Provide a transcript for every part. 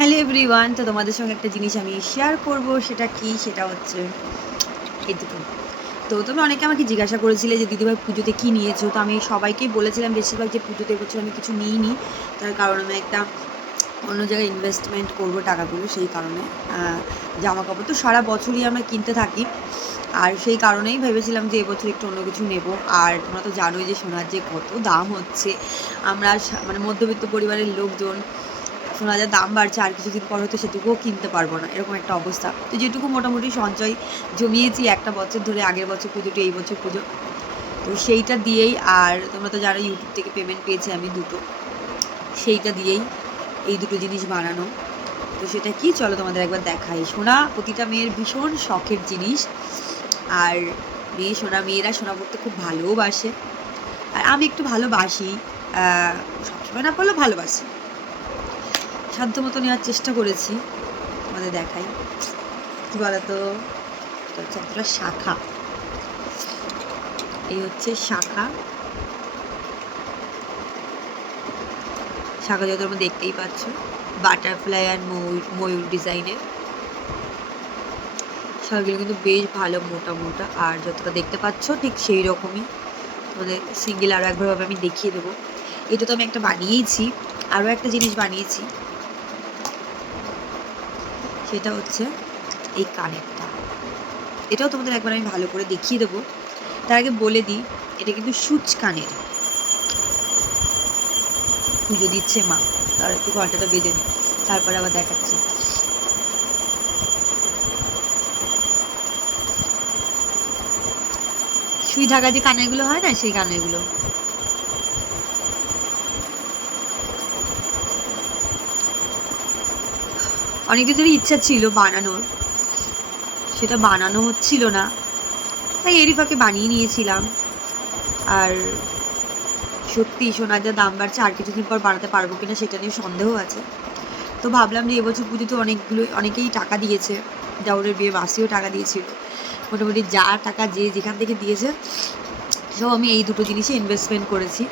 Hello everyone, তো তোমাদের সঙ্গে একটা জিনিস আমি শেয়ার করব, সেটা কি? সেটা হচ্ছে দুটো তো তুমি অনেকে আমাকে জিজ্ঞাসা করেছিলে যে, দিদিভাই, পুজোতে কী নিয়েছো? তো আমি সবাইকেই বলেছিলাম, বেশিরভাগ যে পুজোতে এবছর আমি কিছু নিইনি। তার কারণ আমি একটা অন্য জায়গায় ইনভেস্টমেন্ট করব টাকাগুলো, সেই কারণে জামা কাপড় তো সারা বছরই আমরা কিনতে থাকি। আর সেই কারণেই ভেবেছিলাম যে, এবছর একটু অন্য কিছু নেব। আর তোমরা তো জানোই যে সোনার যে কত দাম হচ্ছে। আমরা মানে মধ্যবিত্ত পরিবারের লোকজন সোনা যা দাম বাড়ছে, আর কিছুদিন পর হয়তো সেটুকুও কিনতে পারব না, এরকম একটা অবস্থা। তো যেটুকু মোটামুটি সঞ্চয় জমিয়েছি, একটা বছর ধরে, আগের বছর পুজোটা এই বছর পুজো। তো সেইটা দিয়েই, আর তোমরা তো যারা ইউটিউব থেকে পেমেন্ট পেয়েছি আমি দুটো, সেইটা দিয়েই এই দুটো জিনিস বানানো। তো সেটা কি, চলো তোমাদের একবার দেখাই। সোনা, প্রতিটা মেয়ের ভীষণ শখের জিনিস। আর মেয়ে, সোনা মেয়েরা সোনা পড়তে খুব ভালোবাসে। আর আমি একটু ভালোবাসি সবসময় না পারলেও ভালোবাসি। সাধ্য মতো নেওয়ার চেষ্টা করেছি, তোমাদের দেখাই। কি বলতো? হচ্ছে একটা শাখা। এই হচ্ছে শাখা। শাখা যত তোমরা দেখতেই পাচ্ছ বাটারফ্লাই আর ময়ূর ময়ূর ডিজাইনের শাখাগুলো কিন্তু বেশ ভালো, মোটা মোটা। আর যতটা দেখতে পাচ্ছ, ঠিক সেই রকমই। তোমাদের সিঙ্গেল আরও একবারভাবে আমি দেখিয়ে দেবো। এটা তো আমি একটা বানিয়েইছি আরও একটা জিনিস বানিয়েছি। সেটা হচ্ছে এই কানেরটা। এটাও তোমাদের একবার আমি ভালো করে দেখিয়ে দেবো। তার আগে বলে দিই, এটা কিন্তু সুচ কানের। পুজো দিচ্ছে মা। তার একটু ঘন্টাটা বেঁধে তারপরে আবার দেখাচ্ছি। সুই ধাগা যে কানেরগুলো হয় না, সেই কানেরগুলো। অনেকদিন ধরে ইচ্ছা ছিল বানানোর। সেটা বানানো হচ্ছিল না। তাই এরই ফাঁকে বানিয়ে নিয়েছিলাম। আর সত্যি সোনার যা দাম বাড়ছে, আর কিছুদিন পর বানাতে পারব কিনা সেটা নিয়ে সন্দেহ আছে। তো ভাবলাম যে এবছর পুজোতে অনেকগুলো, অনেকেই টাকা দিয়েছে। জাউরের বিয়ে মাসিও টাকা দিয়েছিল। মোটামুটি যা টাকা যে যেখান থেকে দিয়েছে, সব আমি এই দুটো জিনিসে ইনভেস্টমেন্ট করেছি।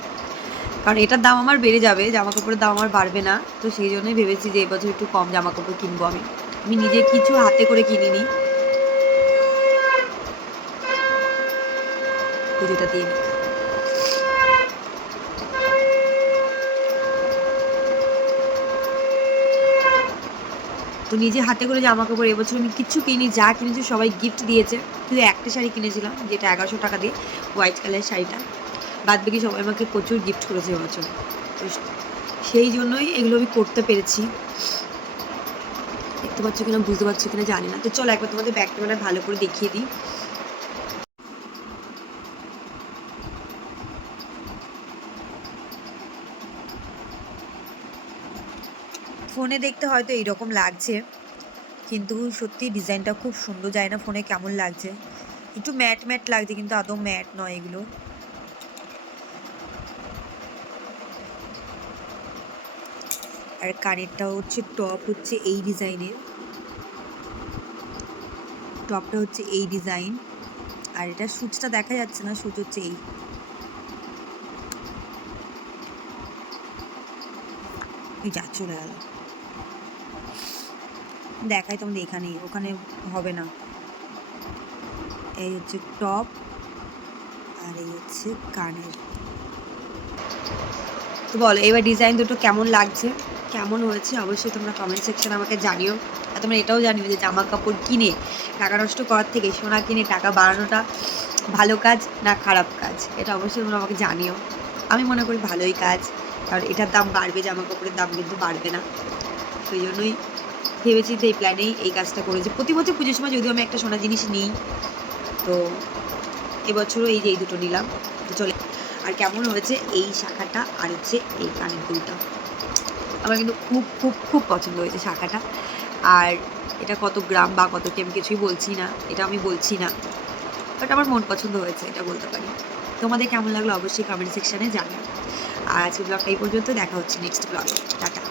কারণ এটার দাম আমার বেড়ে যাবে জামা কাপড়ের দাম আমার বাড়বে না। তো সেই জন্যই ভেবেছি যে এবছর একটু কম জামা কাপড় কিনবো আমি। আমি নিজে কিছু হাতে করে কিনিনি। পুজোটা দিয়ে তো নিজে হাতে করে জামা কাপড় এবছর আমি কিচ্ছু কিনি, যা কিনেছি সবাই গিফট দিয়েছে। শুধু একটা শাড়ি কিনেছিলাম, যেটা এগারোশো টাকা দিয়ে হোয়াইট কালারের শাড়িটা। বাদ বাকি সবাই আমাকে প্রচুর গিফট করেছে এবছর তো সেই জন্যই এগুলো আমি করতে পেরেছি। দেখতে পাচ্ছ কিনা, বুঝতে পারছ কিনা জানি না। তো চলো একবার তোমাদের ব্যাগ ক্যামেরা ভালো করে দেখিয়ে দিই। ফোনে দেখতে হয়তো এইরকম লাগছে, কিন্তু সত্যি ডিজাইনটা খুব সুন্দর। যায় না ফোনে কেমন লাগছে। একটু ম্যাট ম্যাট লাগছে, কিন্তু আদৌ ম্যাট নয় এগুলো। আর কানেরটা হচ্ছে টপ হচ্ছে এই ডিজাইনের টপটা হচ্ছে এই ডিজাইন আর এটা সুচটা দেখা যাচ্ছে না সুচ হচ্ছে এই। যা, চলে গেল। দেখাই তোমাদের এখানেই, ওখানে হবে না। এই হচ্ছে টপ আর এই হচ্ছে কানের। তো বলো, এবার ডিজাইন দুটো কেমন লাগছে? কেমন হয়েছে, অবশ্যই তোমরা কমেন্ট সেকশনে আমাকে জানিও। আর তোমরা এটাও জানিও যে জামা কাপড় কিনে, টাকা নষ্ট করার থেকে সোনা কিনে টাকা বাড়ানোটা ভালো কাজ না খারাপ কাজ? এটা অবশ্যই তোমরা আমাকে জানিও। আমি মনে করি ভালোই কাজ, কারণ এটার দাম বাড়বে, জামা কাপড়ের দাম কিন্তু বাড়বে না। সেই জন্যই ভেবেছি যে এই প্ল্যানেই এই কাজটা করেছি প্রতি বছর পুজোর সময় যদিও আমি একটা সোনা জিনিস নিই, তো এবছরও এই যে এই দুটো নিলাম। চলে। আর কেমন হয়েছে এই শাখাটা আর হচ্ছে এই কানের দুলটা আমার কিন্তু খুব খুব খুব পছন্দ হয়েছে শাখাটা। আর এটা কত গ্রাম বা কত কি আমি কিছুই বলছি না, এটা আমি বলছি না। বাট আমার মন পছন্দ হয়েছে, এটা বলতে পারি। তোমাদের কেমন লাগল অবশ্যই কমেন্ট সেকশানে জানাও। আর আজকে ব্লগটা এই পর্যন্ত, দেখা হচ্ছে নেক্সট ব্লগে টাটা।